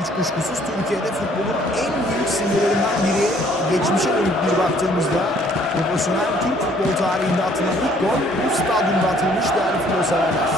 Hiç kuşkusuz Türkiye'de futbolun en büyük simgelerinden biri. Geçmişe dönüp bir baktığımızda profesyonel Türk futbol tarihinde atılan ilk gol bu stadyumda atılmış değerli futbol severler.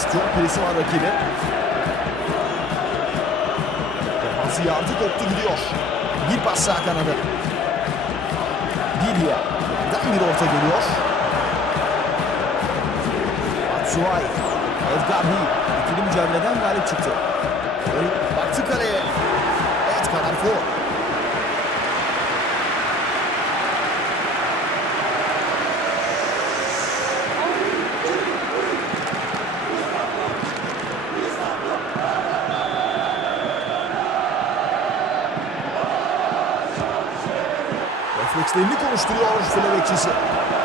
İstiyor. Presi var rakibi. Defansı yardı koptu gidiyor. Bir pas sağ kanada. Bilya. Yerden bir orta geliyor. Edgar Hill. İkili mücadeleden galip çıktı. Baktı kaleye. Evet kadar for. Reflekslerini konuşturuyor file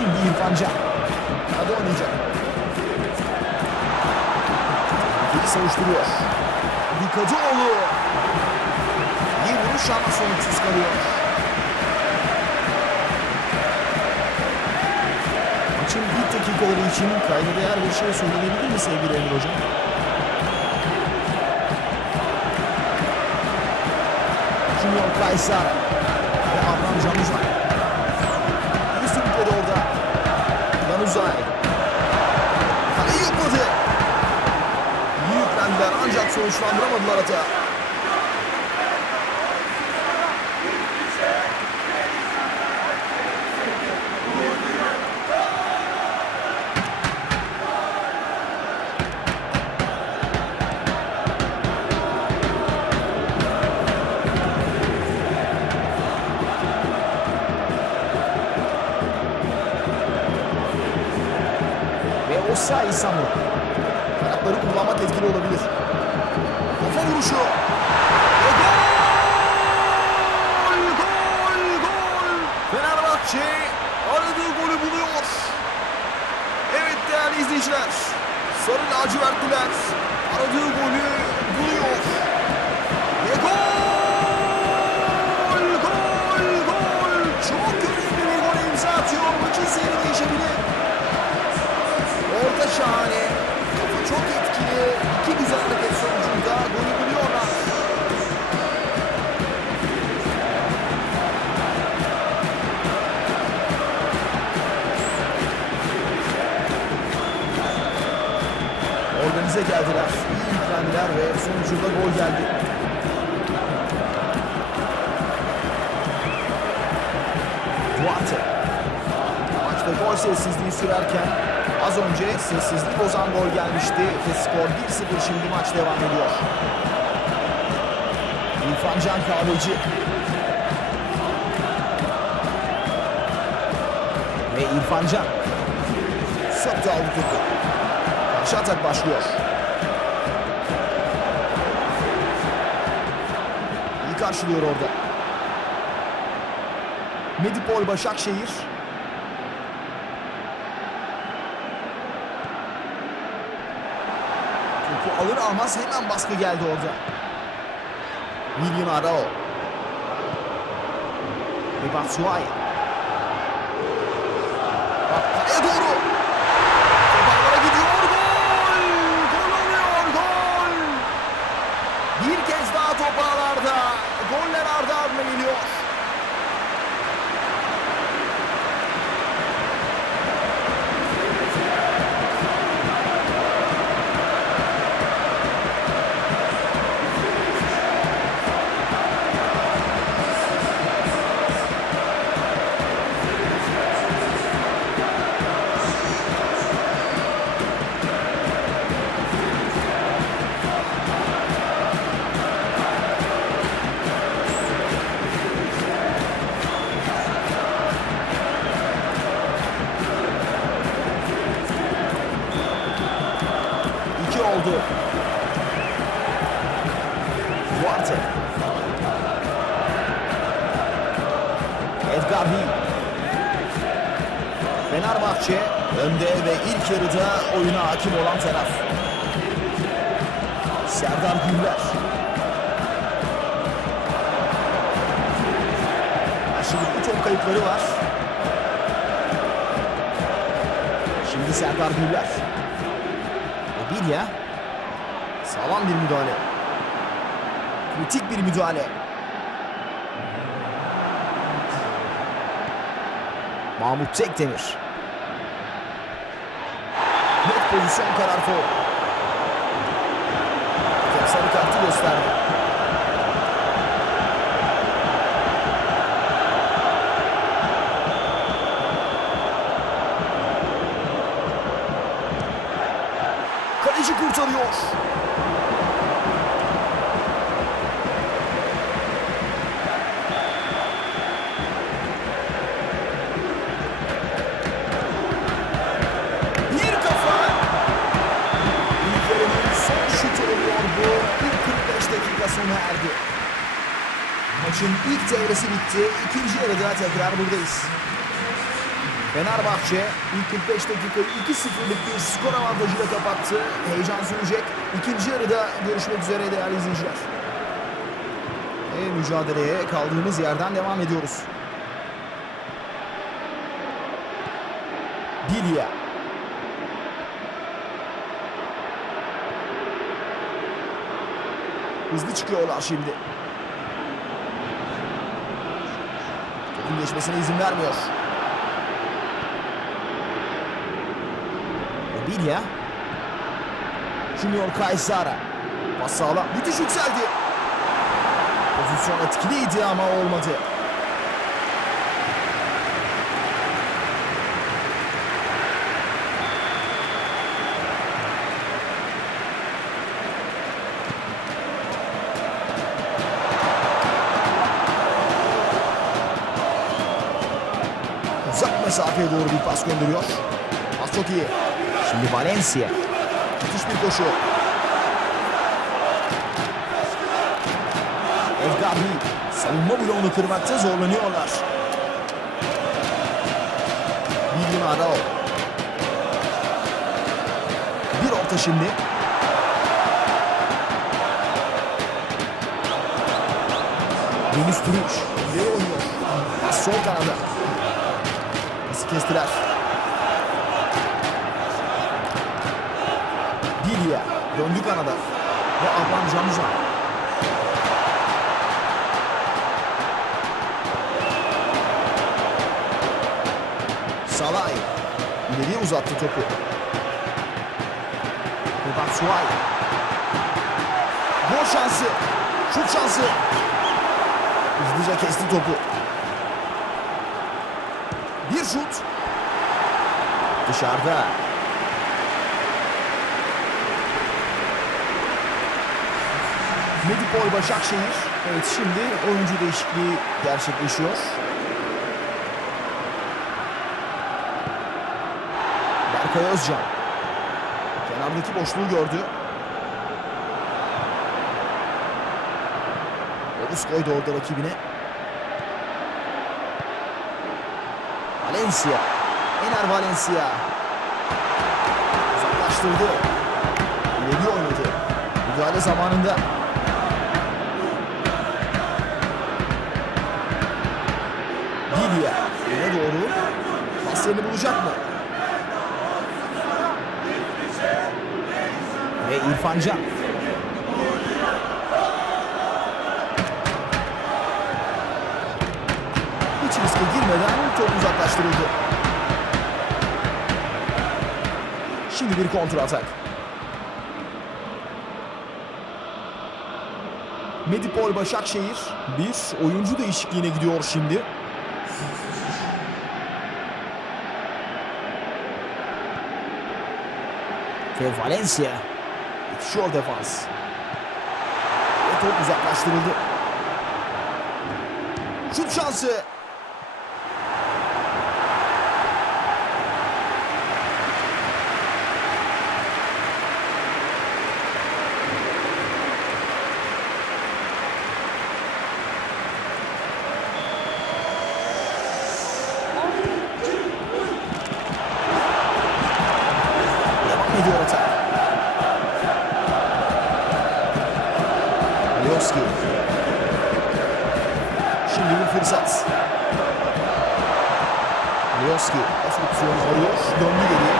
Şimdi İrfan Can. Hadi oynayacak. Tehlikeli savuşturuyor. Dikacoğlu. Bir vuruş ama sonuçsuz kalıyor. Maçın ilk dakikaları için kayda değer bir şey söylenebilir mi sevgili Emre Hocam? Junior Kaysar ve Adnan Canuzay. Sonuçlandıramadılar hata. Sarı lacivertliler aradığı golü Duarte. Maçta gol sessizliği sürerken az önce sessizlik bozan gol gelmişti ve skor 1-0 şimdi maç devam ediyor. İrfan Can Kahveci ve İrfan Can söktü topu. Karşı atak başlıyor. İyi karşılıyor orada. Medipol Başakşehir. Topu alır almaz hemen baskı geldi orada. William Arao. Ve Batshuayi. Bak doğru. Hill. Fenerbahçe önde ve ilk yarıda oyuna hakim olan taraf. Serdar Güller. Karşılıklı top kayıpları var. Şimdi Serdar Güller. Bilya. Sağlam bir müdahale. Kritik bir müdahale. Mahmut Tekdemir. Net pozisyon karar. Hakem sarı kartı gösterdi. Kaleci kurtarıyor. Maçın ilk devresi bitti. İkinci yarıda tekrar buradayız. Fenerbahçe ilk 45 dakikayı 2-0'lık bir skor avantajıyla kapattı. Heyecan sürecek. İkinci yarıda görüşmek üzere değerli izleyiciler. Ve mücadeleye kaldığımız yerden devam ediyoruz. Bilya. Hızlı çıkıyorlar şimdi. Geçmesine izin vermiyor. Bilya. Junior Kaysara. Pas sağlam. Müthiş yükseldi. Pozisyon etkiliydi ama olmadı. Mesafeye doğru bir pas gönderiyor. Pas çok iyi. Şimdi Valencia. Müthiş bir koşu. Hill. Savunma bloğunu kırmakta zorlanıyorlar. William Arao. Bir orta şimdi. Deniz Türüç. İleri oynuyor. Sol kanada. Kestiler. Bilya döndü kanada. Ve Adnan Canuzan. Salay. İleriye uzattı topu. Batshuayi. Gol şansı. Şut şansı. Hızlıca kesti topu. Bir şut. Dışarıda. Medipol Başakşehir. Evet şimdi oyuncu değişikliği gerçekleşiyor. Berkay Özcan. Kenardaki boşluğu gördü. Obus koydu orada rakibine. Valencia. Ener Valencia. Uzaklaştırdı. İleri oynadı. Müdahale zamanında. Gidia. Öne doğru. Pas yerini bulacak mı? Ve İrfan Can. Uzaklaştırıldı. Şimdi bir kontra atak. Medipol Başakşehir bir oyuncu değişikliğine gidiyor şimdi. Ve Valencia yetişiyor defans. Ve top uzaklaştırıldı. Şut şansı. Devam ediyor atak. Alioski. Şimdi bir fırsat. Alioski pas opsiyonu arıyor. Döndü geriye.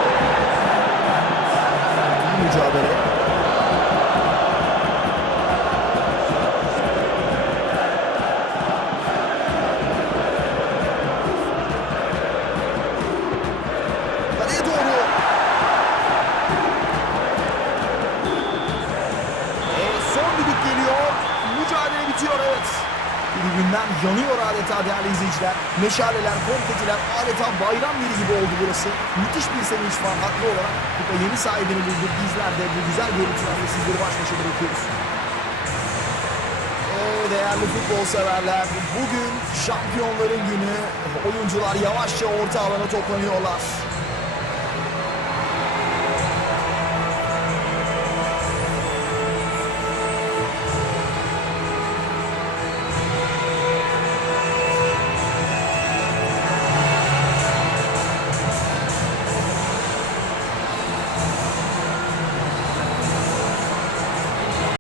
İyi mücadele. Tribünden yanıyor adeta değerli izleyiciler. Meşaleler, konfetiler adeta bayram yeri gibi oldu burası. Müthiş bir sevinç var haklı olarak. Kupa yeni sahibini buldu. Bizler de bu güzel görüntülerle sizleri baş başa bırakıyoruz. Ee, değerli futbol severler, bugün şampiyonların günü. Oyuncular yavaşça orta alana toplanıyorlar.